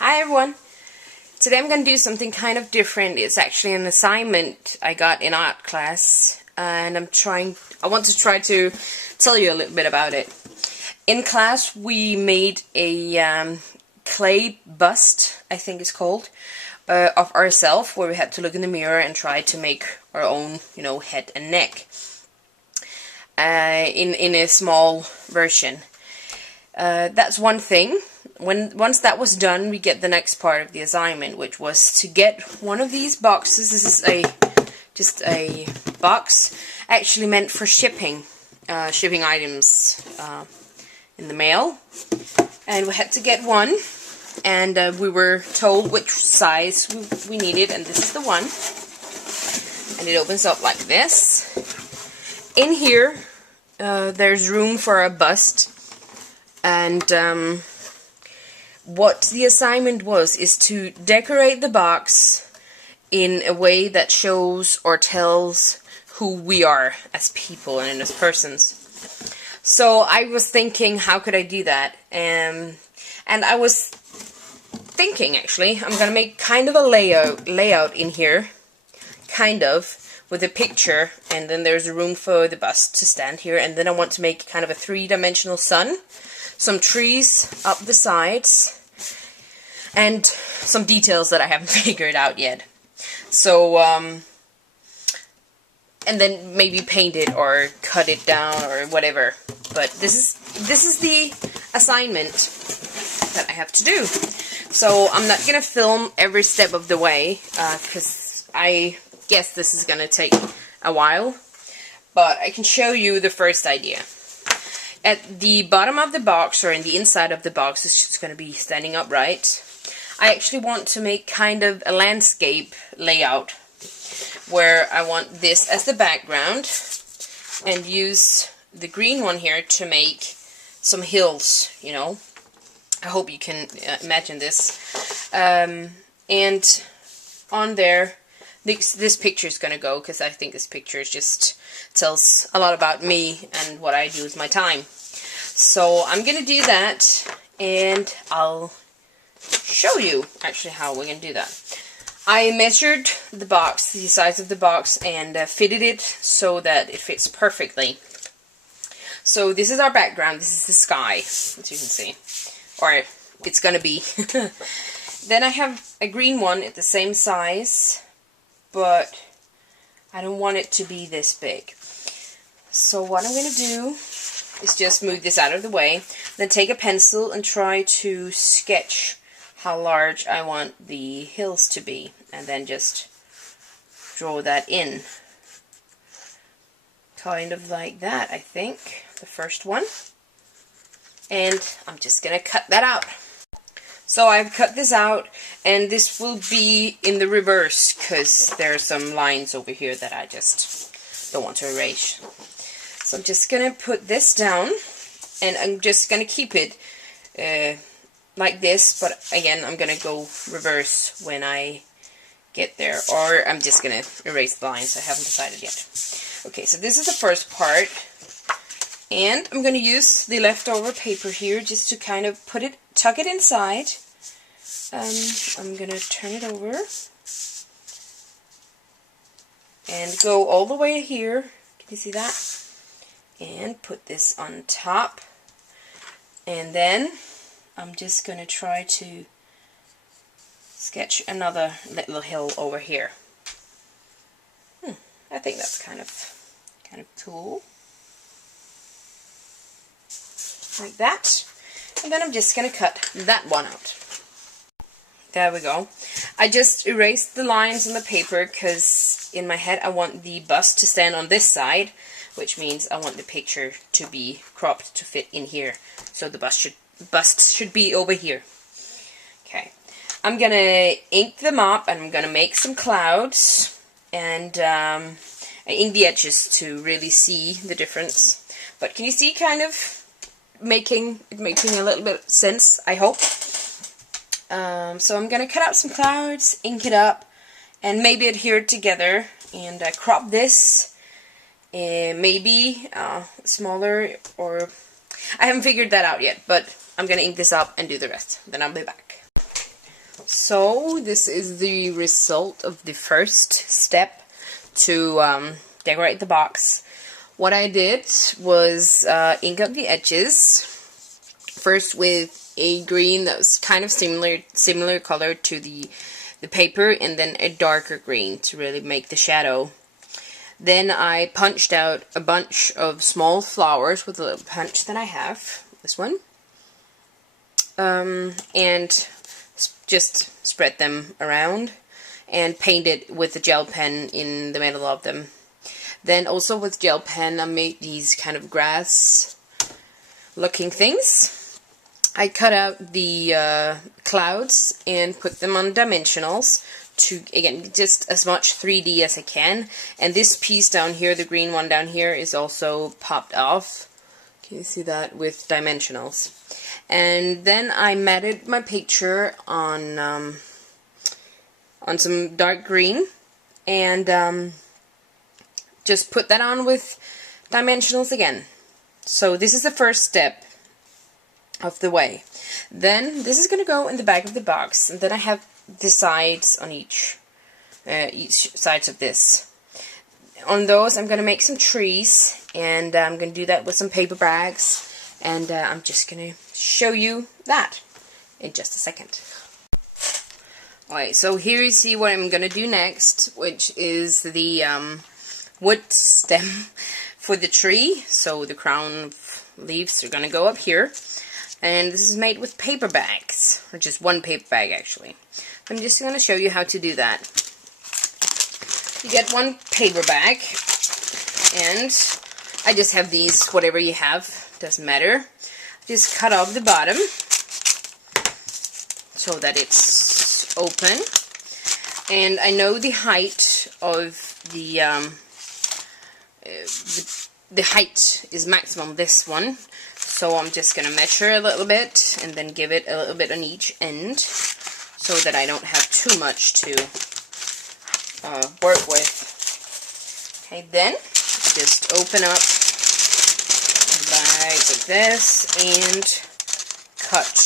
Hi everyone! Today I'm going to do something kind of different. It's actually an assignment I got in art class, and I want to try to tell you a little bit about it. In class we made a clay bust, I think it's called, of ourselves, where we had to look in the mirror and try to make our own, head and neck in a small version. That's one thing. Once that was done, we get the next part of the assignment, which was to get one of these boxes. This is just a box actually meant for shipping items in the mail, and we had to get one, and we were told which size we needed, and this is the one, and it opens up like this. In here there's room for a bust, and what the assignment was is to decorate the box in a way that shows or tells who we are as people and as persons. So I was thinking, how could I do that? And I was thinking, actually, I'm gonna make kind of a layout in here, kind of, with a picture, and then there's a room for the bust to stand here, and then I want to make kind of a three-dimensional sun, some trees up the sides, and some details that I haven't figured out yet. So, and then maybe paint it or cut it down or whatever. But this is the assignment that I have to do. So I'm not gonna film every step of the way, because I guess this is gonna take a while. But I can show you the first idea. At the bottom of the box, or in the inside of the box, it's just gonna be standing upright. I actually want to make kind of a landscape layout where I want this as the background and use the green one here to make some hills, I hope you can imagine this. And on there, this picture is going to go, because I think this picture just tells a lot about me and what I do with my time. So I'm going to do that, and I'll show you actually how we're going to do that. I measured the box, the size of the box, and fitted it so that it fits perfectly. So this is our background, this is the sky, as you can see. Or it's going to be. Then I have a green one at the same size, but I don't want it to be this big. So what I'm going to do is just move this out of the way, then take a pencil and try to sketch how large I want the hills to be, and then just draw that in. Kind of like that, I think, the first one. And I'm just gonna cut that out. So I've cut this out, and this will be in the reverse, because there are some lines over here that I just don't want to erase. So I'm just gonna put this down, and I'm just gonna keep it like this, but again I'm gonna go reverse when I get there, or I'm just gonna erase the lines. I haven't decided yet. Okay, so this is the first part, and I'm gonna use the leftover paper here just to kind of tuck it inside. I'm gonna turn it over and go all the way here. Can you see that? And put this on top, and then I'm just going to try to sketch another little hill over here. I think that's kind of cool. Like that. And then I'm just going to cut that one out. There we go. I just erased the lines on the paper because in my head I want the bust to stand on this side, which means I want the picture to be cropped to fit in here. So the bust should be over here. Okay, I'm gonna ink them up, and I'm gonna make some clouds, and I ink the edges to really see the difference. But can you see kind of making a little bit of sense, I hope. So I'm gonna cut out some clouds, ink it up, and maybe adhere it together, and crop this, maybe smaller, or I haven't figured that out yet, but I'm gonna ink this up and do the rest. Then I'll be back. So this is the result of the first step to decorate the box. What I did was ink up the edges first with a green that was kind of similar color to the paper, and then a darker green to really make the shadow. Then I punched out a bunch of small flowers with a little punch that I have, this one, and just spread them around and painted with a gel pen in the middle of them. Then also with gel pen I made these kind of grass looking things. I cut out the clouds and put them on dimensionals to, again, just as much 3D as I can. And this piece down here, the green one down here, is also popped off. Can you see that? With dimensionals. And then I matted my picture on some dark green, and just put that on with dimensionals again. So this is the first step of the way. Then this is going to go in the back of the box, and then I have the sides on each sides of this. On those I'm going to make some trees, and I'm going to do that with some paper bags, and I'm just going to show you that in just a second. Alright, so here you see what I'm going to do next, which is the wood stem for the tree. So the crown of leaves are going to go up here, and this is made with paper bags, or just one paper bag actually. I'm just going to show you how to do that. You get one paper bag, and I just have these, whatever you have, doesn't matter. Just cut off the bottom so that it's open, and I know the height of the height is maximum this one, so I'm just gonna measure a little bit and then give it a little bit on each end so that I don't have too much to work with. Okay, then just open up the bag like this and cut.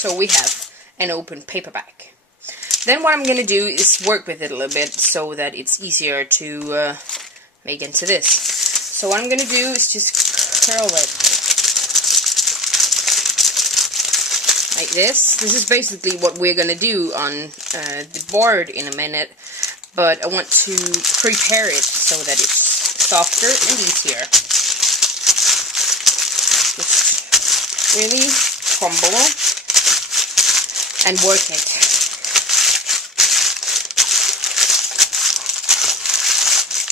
So we have an open paper bag. Then what I'm going to do is work with it a little bit so that it's easier to make into this. So what I'm going to do is just curl it like this. This is basically what we're going to do on the board in a minute, but I want to prepare it so that it's softer and easier. Just really crumble and work it.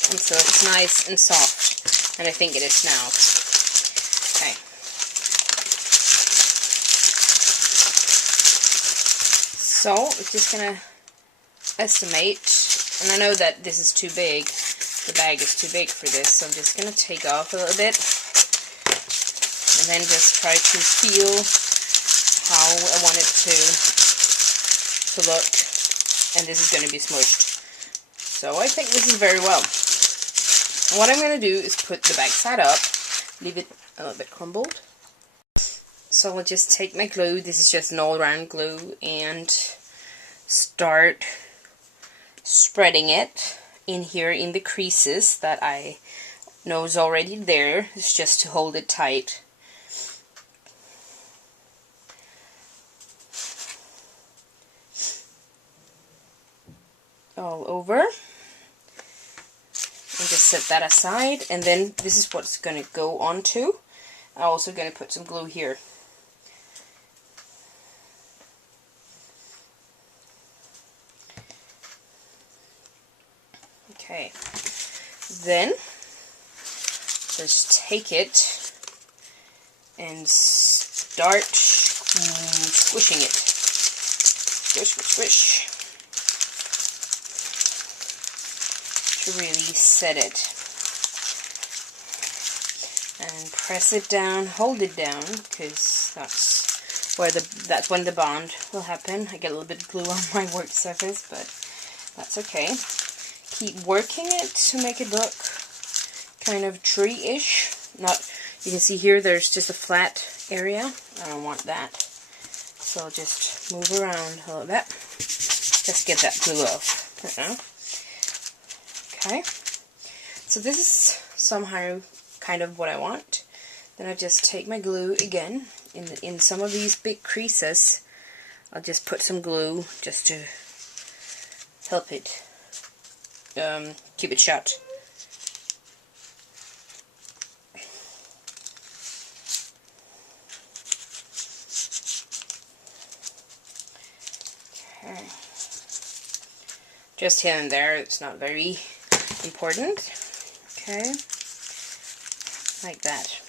So it's nice and soft, and I think it is now. Okay. So I'm just gonna estimate, and I know that this is too big. The bag is too big for this, so I'm just gonna take off a little bit, and then just try to feel how I want it to look, and this is gonna be smushed. So I think this is very well. What I'm going to do is put the back side up, leave it a little bit crumbled. So I'll just take my glue, this is just an all-round glue, and start spreading it in here in the creases that I know is already there. It's just to hold it tight. All over. And just set that aside, and then this is what's going to go onto. I'm also going to put some glue here. Okay, then just take it and start squishing it. Squish, squish, squish. Really set it, and press it down, hold it down, because that's when the bond will happen. I get a little bit of glue on my work surface, but that's okay. Keep working it to make it look kind of tree-ish. Not, you can see here there's just a flat area. I don't want that. So I'll just move around a little bit. Just get that glue off. Okay. So this is somehow kind of what I want. Then I just take my glue again. In some of these big creases, I'll just put some glue just to help it keep it shut. Okay. Just here and there, it's not very important. Okay, like that.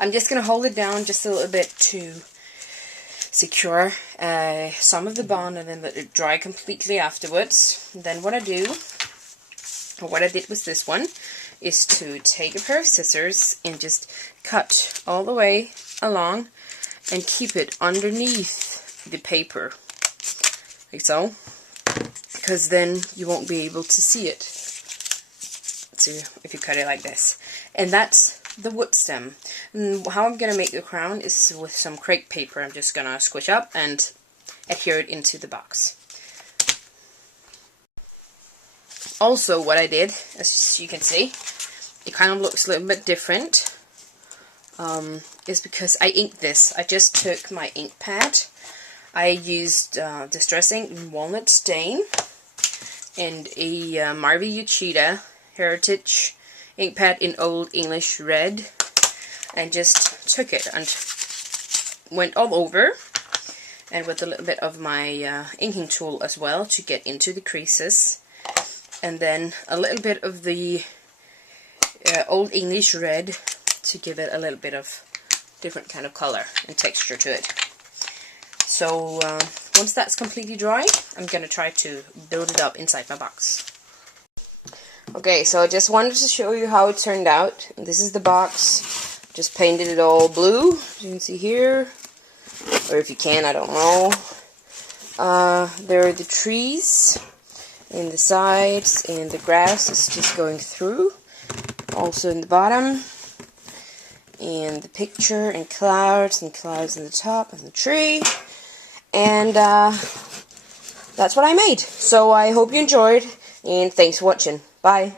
I'm just going to hold it down just a little bit to secure some of the bond, and then let it dry completely afterwards. Then what I do, or what I did with this one, is to take a pair of scissors and just cut all the way along and keep it underneath the paper, like so, because then you won't be able to see it if you cut it like this. And that's the wood stem. And how I'm going to make the crown is with some crepe paper. I'm just going to squish up and adhere it into the box. Also, what I did, as you can see, it kind of looks a little bit different, is because I inked this. I just took my ink pad. I used Distress Ink in Walnut Stain and a Marvi Uchida Heritage ink pad in Old English Red, and just took it and went all over, and with a little bit of my inking tool as well to get into the creases, and then a little bit of the Old English Red to give it a little bit of different kind of color and texture to it. So once that's completely dry, I'm going to try to build it up inside my box. Okay, so I just wanted to show you how it turned out. This is the box. Just painted it all blue, as you can see here. Or if you can, I don't know. There are the trees in the sides, and the grass is just going through. Also in the bottom. And the picture, and clouds in the top, and the tree. And that's what I made. So I hope you enjoyed, and thanks for watching. Bye.